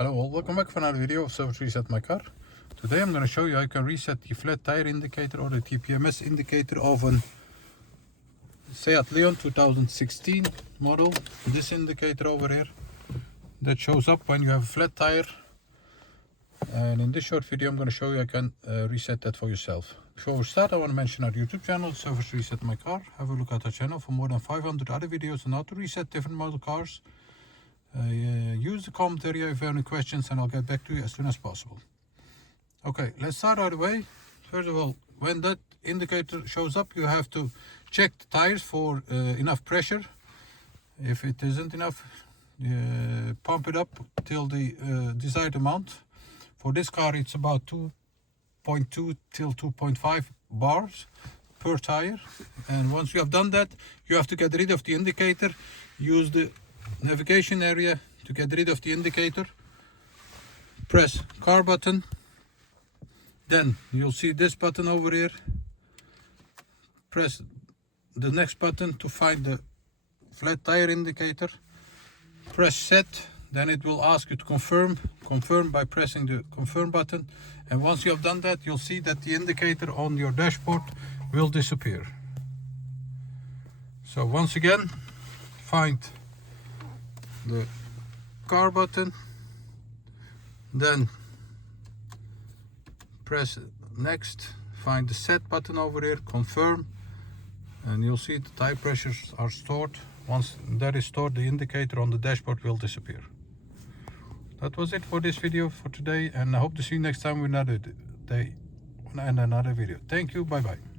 Hello all, welcome back for another video of Service Reset My Car. Today I'm going to show you how you can reset the flat tire indicator or the TPMS indicator of a Seat Leon 2016 model. This indicator over here that shows up when you have a flat tire. And in this short video I'm going to show you how you can reset that for yourself. Before we start, I want to mention our YouTube channel, Service Reset My Car. Have a look at our channel for more than 500 other videos on how to reset different model cars. Use the comment area if you have any questions and I'll get back to you as soon as possible. Okay, let's start right away. First of all, when that indicator shows up, you have to check the tires for enough pressure. If it isn't enough, pump it up till the desired amount. For this car it's about 2.2 till 2.5 bars per tire, and once you have done that, you have to get rid of the indicator. Use the navigation area to get rid of the indicator. Press car button, then you'll see this button over here. Press the next button to find the flat tire indicator. Press set, then it will ask you to confirm by pressing the confirm button, and once you have done that, you'll see that the indicator on your dashboard will disappear. So once again, find the car button, then press next, find the set button over here, confirm, and you'll see the tire pressures are stored. Once that is stored, the indicator on the dashboard will disappear. That was it for this video for today, and I hope to see you next time with another day and another video. Thank you, bye bye.